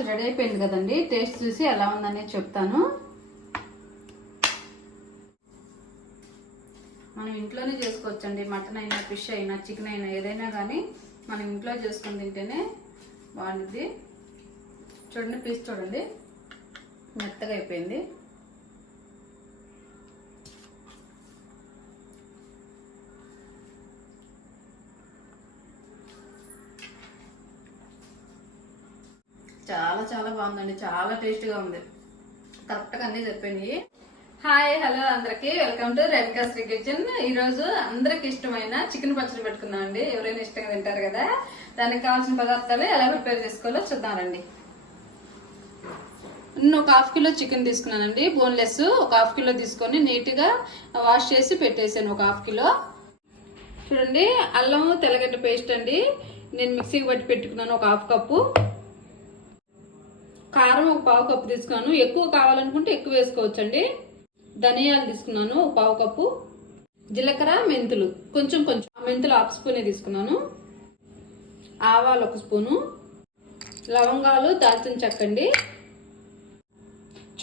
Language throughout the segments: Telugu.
పచ్చడి రెడీ అయిపోయింది కదండి. టేస్ట్ చూసి ఎలా ఉందనే చెప్తాను. మనం ఇంట్లోనే చేసుకోవచ్చండి. మటన్ అయినా ఫిష్ అయినా చికెన్ అయినా ఏదైనా కానీ మనం ఇంట్లో చేసుకుని తింటేనే బాగుంటుంది. చూడండి పీస్ చూడండి. మెత్తగా అయిపోయింది. చాలా చాలా బాగుందండి. చాలా టేస్ట్గా ఉంది. కరెక్ట్గా అన్నీ చెప్పినాయి హాయ్ హలో అందరికి. Welcome to Renuka Sri kitchen. ఈ రోజు అందరికి ఇష్టమైన చికెన్ పచ్చడి పెట్టుకుందాం అండి. ఎవరైనా ఇష్టంగా తింటారు కదా దానికి కావాల్సిన పదార్థాలు ఎలా ప్రిపేర్ చేసుకోవాలో చూద్దాం రండి. నేను ఒక హాఫ్ కిలో చికెన్ తీసుకున్నానండి. బోన్లెస్ ఒక హాఫ్ కిలో తీసుకొని నీట్గా వాష్ చేసి పెట్టేసాను ఒక హాఫ్ కిలో. చూడండి అల్లం తెల్లగడ్డ పేస్ట్ అండి. నేను మిక్సీకి పట్టి పెట్టుకున్నాను ఒక హాఫ్ కప్పు. కారం ఒక పావు కప్పు తీసుకున్నాను. ఎక్కువ కావాలనుకుంటే ఎక్కువ వేసుకోవచ్చండి. ధనియాలు తీసుకున్నాను ఒక పావు కప్పు. జీలకర్ర మెంతులు. కొంచెం కొంచెం. మెంతులు హాఫ్ స్పూనే తీసుకున్నాను. ఆవాలు ఒక స్పూను. లవంగాలు దాల్చిన చెక్కండి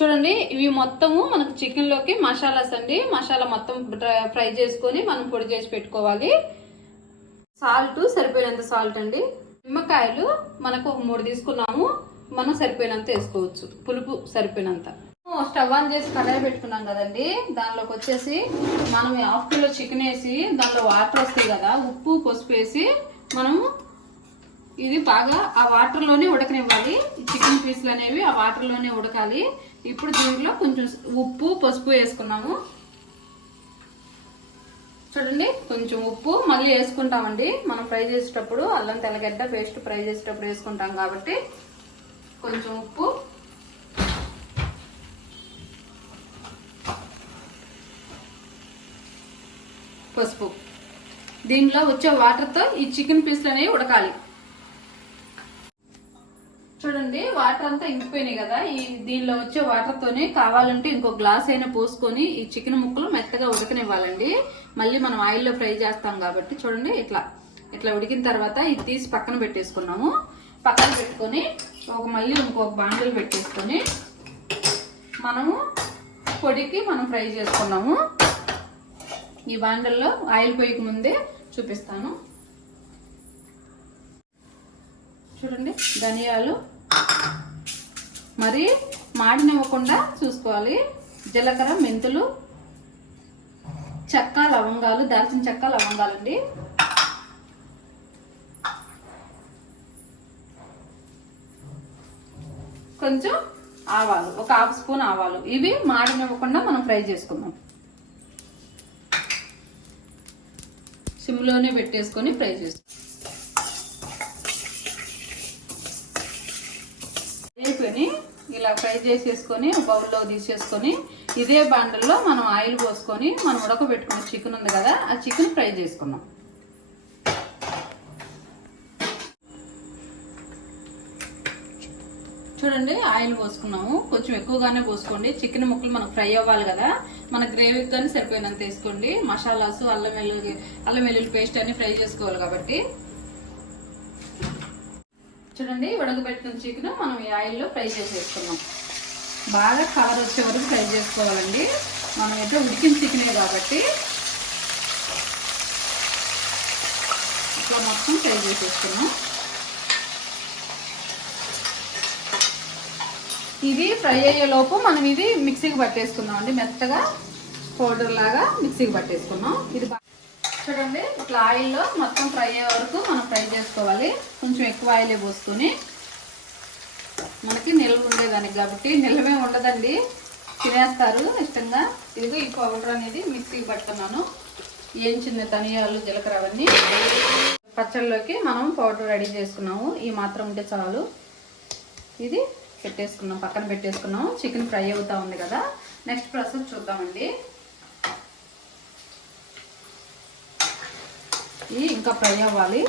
చూడండి ఇవి మొత్తము మనకు చికెన్లోకి మసాలాస్ అండి. మసాలా మొత్తం ఫ్రై చేసుకొని మనం పొడి చేసి పెట్టుకోవాలి. సాల్ట్ సరిపోయినంత సాల్ట్ అండి. నిమ్మకాయలు మనకు ఒక మూడు తీసుకున్నాము. మనం సరిపోయినంత వేసుకోవచ్చు. పులుపు సరిపోయినంత. స్టవ్ ఆన్ చేసి కడాయి పెట్టుకున్నాం కదండి. దానిలోకి వచ్చేసి మనం హాఫ్ కిలో చికెన్ వేసి దానిలో వాటర్ వస్తాయి కదా ఉప్పు పసుపు వేసి మనము ఇది బాగా ఆ వాటర్లోనే ఉడకనివ్వాలి. చికెన్ పీసులు అనేవి ఆ వాటర్లోనే ఉడకాలి. ఇప్పుడు దీంట్లో కొంచెం ఉప్పు పసుపు వేసుకున్నాము. చూడండి కొంచెం ఉప్పు మళ్ళీ వేసుకుంటామండి. మనం ఫ్రై చేసేటప్పుడు అల్లం తెల్లగడ్డ పేస్ట్ ఫ్రై చేసేటప్పుడు వేసుకుంటాం కాబట్టి కొంచెం ఉప్పు. పసుపు. దీనిలో వచ్చే వాటర్తో ఈ చికెన్ పీసులు అనేవి ఉడకాలి. చూడండి వాటర్ అంతా ఇంకిపోయినాయి కదా. ఈ దీనిలో వచ్చే వాటర్ తోనే కావాలంటే ఇంకో గ్లాస్ అయినా పోసుకొని ఈ చికెన్ ముక్కలు మెత్తగా ఉడకనివ్వాలండి. మళ్ళీ మనం ఆయిల్లో ఫ్రై చేస్తాం కాబట్టి చూడండి ఇట్లా. ఇట్లా ఉడికిన తర్వాత ఇది తీసి పక్కన పెట్టేసుకున్నాము. పక్కన పెట్టుకొని ఒక మళ్ళీ ఇంకొక బాండలు పెట్టేసుకొని మనము పొడికి మనం ఫ్రై చేసుకున్నాము. ఈ బాండల్లో ఆయిల్ పోయక ముందే చూపిస్తాను. చూడండి ధనియాలు మరి మాడినివ్వకుండా చూసుకోవాలి. జీలకర్ర మెంతులు చెక్క లవంగాలు దాల్చిన చెక్క లవంగాలండి. కొంచెం ఆవాలు ఒక హాఫ్ స్పూన్ ఆవాలు. ఇవి మాడనివ్వకుండా మనం ఫ్రై చేసుకుందాం. సిమ్లోనే పెట్టేసుకొని ఫ్రై చేసుకుందాం అయిపోయి ఇలా ఫ్రై చేసేసుకొని బౌల్లో తీసేసుకొని ఇదే బాండల్లో మనం ఆయిల్ పోసుకొని మనం ఉడకబెట్టుకున్న చికెన్ ఉంది కదా ఆ చికెన్ ఫ్రై చేసుకున్నాం చూడండి ఆయిల్ పోసుకున్నాము. కొంచెం ఎక్కువగానే పోసుకోండి. చికెన్ ముక్కలు మనకు ఫ్రై అవ్వాలి కదా. మన గ్రేవీకి కానీ సరిపోయినంత వేసుకోండి. మసాలాసు అల్లం వెల్లుల్లి అల్లం వెల్లుల్లి పేస్ట్ అన్ని ఫ్రై చేసుకోవాలి కాబట్టి. చూడండి ఉడకబెట్టిన చికెన్ మనం ఈ ఆయిల్లో ఫ్రై చేసేసుకున్నాం. బాగా కలర్ వచ్చే వరకు ఫ్రై చేసుకోవాలండి. మనం అయితే ఉడికిన చికెనే కాబట్టి. ఇట్లా మొత్తం ఫ్రై చేసేసుకున్నాం. ఇది ఫ్రై అయ్యేలోపు మనం ఇది మిక్సీకి పట్టేసుకుందాం అండి. మెత్తగా పౌడర్ లాగా మిక్సీకి పట్టేసుకున్నాం ఇది చూడండి ఇట్లా ఆయిల్లో మొత్తం ఫ్రై అయ్యే వరకు మనం ఫ్రై చేసుకోవాలి. కొంచెం ఎక్కువ ఆయిలే పోసుకొని. మనకి నిల్వ ఉండేదానికి కాబట్టి నిల్వే ఉండదండి. తినేస్తారు ఇష్టంగా. ఇదిగో ఈ పౌడర్ అనేది మిక్సీకి పట్టుకున్నాను. ఏం చిన్న ధనియాలు జీలకర్ర అవన్నీ. పచ్చళ్ళలోకి మనం పౌడర్ రెడీ చేసుకున్నాము. ఈ మాత్రం ఉంటే చాలు. ఇది పెట్టేసుకున్నాం పక్కన పెట్టేసుకున్నాం. చికెన్ ఫ్రై అవుతా ఉంది కదా. నెక్స్ట్ ప్రాసెస్ చూద్దామండి. ఈ ఇంకా ఫ్రై అవ్వాలి.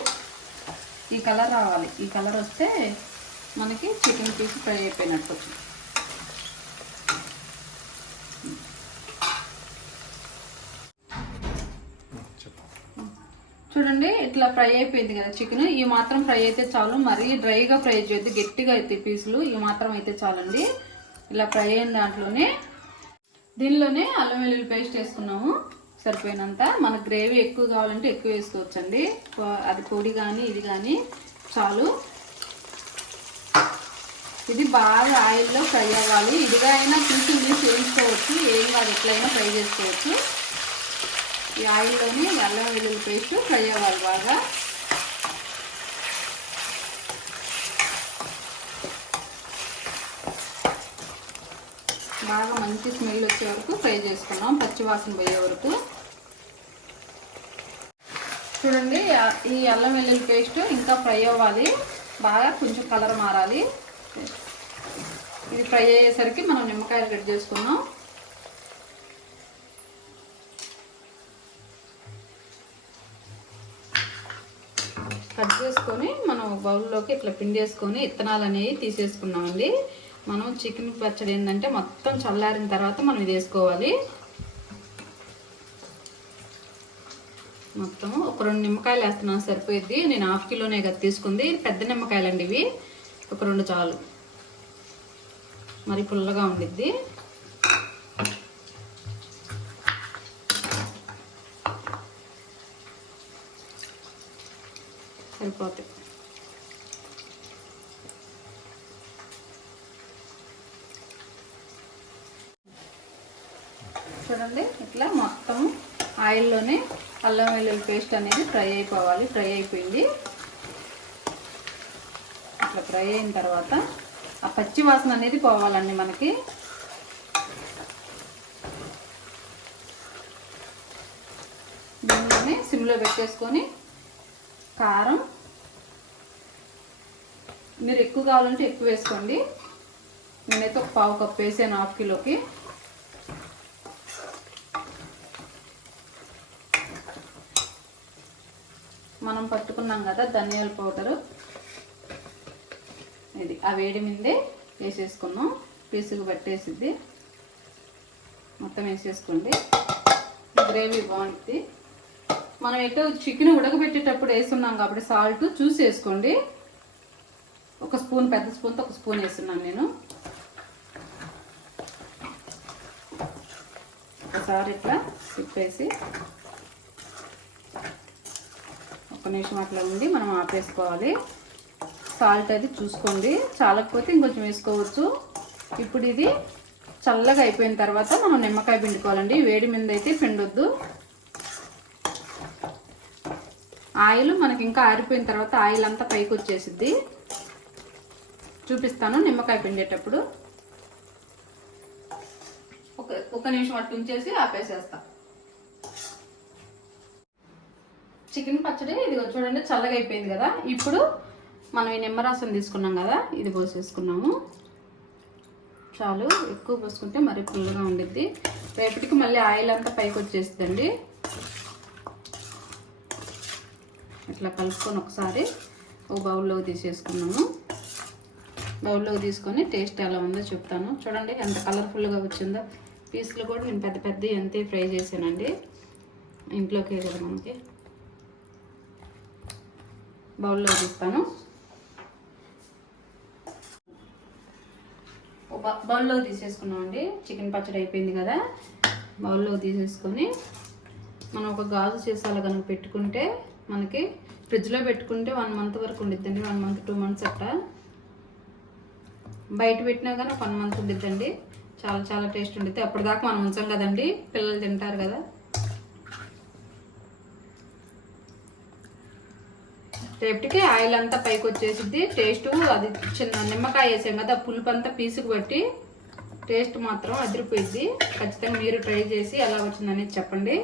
ఈ కలర్ రావాలి. ఈ కలర్ వస్తే మనకి చికెన్ పీస్ ఫ్రై అయిపోయినట్టు వచ్చింది. చూడండి ఇట్లా ఫ్రై అయిపోయింది కదా చికెన్. ఈ మాత్రం ఫ్రై అయితే చాలు. మరీ డ్రైగా ఫ్రై చేయొద్దు. గట్టిగా అయితే పీసులు. ఈ మాత్రం అయితే చాలండి. ఇలా ఫ్రై అయిన దాంట్లోనే దీనిలోనే అల్లం వెల్లుల్లి పేస్ట్ వేసుకున్నాము. సరిపోయినంత. మనకు గ్రేవీ ఎక్కువ కావాలంటే ఎక్కువ వేసుకోవచ్చండి. అది పొడి కానీ ఇది కానీ చాలు. ఇది బాగా ఆయిల్లో ఫ్రై అవ్వాలి. ఇదిగా అయినా పీసులు తీసి వేయించుకోవచ్చు ఏం కాదు ఎట్లయినా ఫ్రై చేసుకోవచ్చు. ఈ ఆయిల్లోనే అల్లం వెల్లుల్లి పేస్ట్ ఫ్రై అవ్వాలి బాగా. బాగా మంచి స్మెల్ వచ్చే వరకు ఫ్రై చేసుకున్నాం పచ్చి వాసన పోయే వరకు. చూడండి ఈ అల్లం వెల్లుల్లి పేస్ట్ ఇంకా ఫ్రై అవ్వాలి. బాగా కొంచెం కలర్ మారాలి. ఇది ఫ్రై అయ్యేసరికి మనం నిమ్మకాయలు కట్ చేసుకున్నాం. కట్ చేసుకొని మనం బౌల్లోకి ఇట్లా పిండేసుకొని ఇత్తనాలు అనేవి తీసేసుకున్నామండి. మనం చికెన్ పచ్చడి ఏంటంటే మొత్తం చల్లారిన తర్వాత మనం ఇది వేసుకోవాలి. మొత్తం ఒక రెండు నిమ్మకాయలు వేస్తున్నాను సరిపోయిద్ది. నేను హాఫ్ కిలోనే కదా తీసుకుంది. పెద్ద నిమ్మకాయలు అండి ఇవి. ఒక రెండు చాలు. మరి పుల్లగా ఉండిద్ది. సరిపోతాయి చూడండి ఇట్లా మొత్తం ఆయిల్లోనే అల్లం వెల్లుల్లి పేస్ట్ అనేది ఫ్రై అయిపోవాలి. ఫ్రై అయిపోయింది. ఇట్లా ఫ్రై అయిన తర్వాత ఆ పచ్చి వాసన అనేది పోవాలండి మనకి. దీనిలోనే సిమ్లో పెట్టేసుకొని కారం. మీరు ఎక్కువ కావాలంటే ఎక్కువ వేసుకోండి. నేనైతే ఒక పావు కప్ వేసాను హాఫ్ కిలోకి. మనం పట్టుకున్నాం కదా ధనియాల పౌడరు. ఇది ఆ వేడి మీదే వేసేసుకున్నాం. పీసుకు పట్టేసిద్ది. మొత్తం వేసేసుకోండి. గ్రేవీ బాగుంటుంది మనం ఎటు చికెన్ ఉడకబెట్టేటప్పుడు వేస్తున్నాం కాబట్టి సాల్ట్ చూసి వేసుకోండి ఒక స్పూన్ పెద్ద స్పూన్తో ఒక స్పూన్ వేస్తున్నాను నేను. ఒకసారి ఇట్లా తిప్పేసి ఒక నిమిషం అట్లా ఉండి మనం ఆపేసుకోవాలి. సాల్ట్ అది చూసుకోండి. చాలకపోతే ఇంకొంచెం వేసుకోవచ్చు. ఇప్పుడు ఇది చల్లగా అయిపోయిన తర్వాత మనం నిమ్మకాయ పిండుకోవాలండి. వేడి మీద అయితే పిండొద్దు. ఆయిల్ మనకి ఇంకా ఆరిపోయిన తర్వాత ఆయిల్ అంతా పైకి వచ్చేసిద్ది. చూపిస్తాను నిమ్మకాయ పిండేటప్పుడు. ఒక ఒక నిమిషం అట్టు ఉంచేసి ఆపేసేస్తా. చికెన్ పచ్చడి ఇది చూడండి చల్లగా అయిపోయింది కదా. ఇప్పుడు మనం ఈ నిమ్మరసం తీసుకున్నాం కదా ఇది పోసేసుకున్నాము. చాలు ఎక్కువ పోసుకుంటే మరీ పుల్లగా ఉండిద్ది. రేపటికి మళ్ళీ ఆయిల్ అంతా పైకి వచ్చేస్తుందండి ఇట్లా కలుపుకొని ఒకసారి ఒక బౌల్లోకి తీసేసుకున్నాము. బౌల్లోకి తీసుకొని టేస్ట్ ఎలా ఉందో చెప్తాను. చూడండి ఎంత కలర్ఫుల్గా వచ్చిందో. పీసులు కూడా నేను పెద్ద పెద్ద ఎంతే ఫ్రై చేశానండి. ఇంట్లోకే కదా మనకి. బౌల్లో తీస్తాను. ఒక బ- బౌల్లో తీసేసుకున్నామండి. చికెన్ పచ్చడి అయిపోయింది కదా. బౌల్లో తీసేసుకొని మనం ఒక గాజు సీసాలు కనుక పెట్టుకుంటే మనకి ఫ్రిడ్జ్లో పెట్టుకుంటే వన్ మంత్ వరకు ఉండిద్దండి. వన్ మంత్ టూ మంత్స్ అట్లా. బయట పెట్టినా కానీ వన్ మంత్ ఉండిద్దండి. చాలా చాలా టేస్ట్ ఉండిద్ది. అప్పటిదాకా మనం ఉంచాం కదండి. పిల్లలు తింటారు కదా. రేపటికి ఆయిల్ అంతా పైకి వచ్చేసిద్ది. టేస్ట్ అది చిన్న నిమ్మకాయ వేసాం కదా పులుపు అంతా పీసుకు బట్టి టేస్ట్ మాత్రం అదిరిపోయింది ఖచ్చితంగా మీరు ట్రై చేసి ఎలా వచ్చిందనేది చెప్పండి.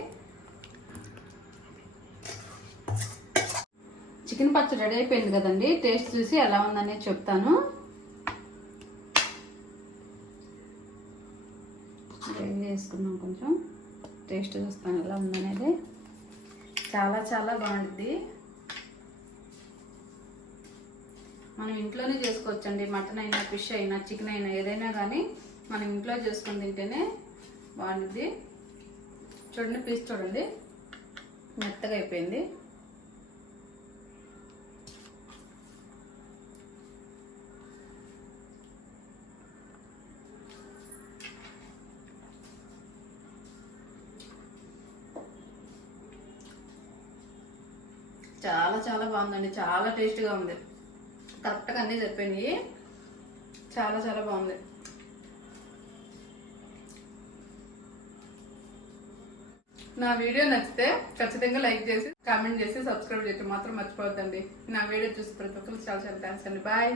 చికెన్ పచ్చడి రెడీ అయిపోయింది కదండి. టేస్ట్ చూసి ఎలా ఉందనేది చెప్తాను. రెడీ చేసుకున్నాం కొంచెం. టేస్ట్ చూస్తాను ఎలా ఉందనేది. చాలా చాలా బాగుంటుంది మనం ఇంట్లోనే చేసుకోవచ్చండి. మటన్ అయినా ఫిష్ అయినా చికెన్ అయినా ఏదైనా కానీ మనం ఇంట్లో చేసుకొని తింటేనే బాగుంటుంది. చూడండి పీస్ చూడండి. మెత్తగా అయిపోయింది. చాలా చాలా బాగుందండి. చాలా టేస్ట్గా ఉంది. కరెక్ట్గా అన్నీ సరిపోయినాయి చాలా చాలా బాగుంది. నా వీడియో నచ్చితే ఖచ్చితంగా లైక్ చేసి కామెంట్ చేసి సబ్స్క్రైబ్ చేయటం మాత్రం మర్చిపోవద్దండి. నా వీడియో చూసి ప్రతి ఒక్కరికి చాలా చాలా థ్యాంక్స్ అండి. బాయ్.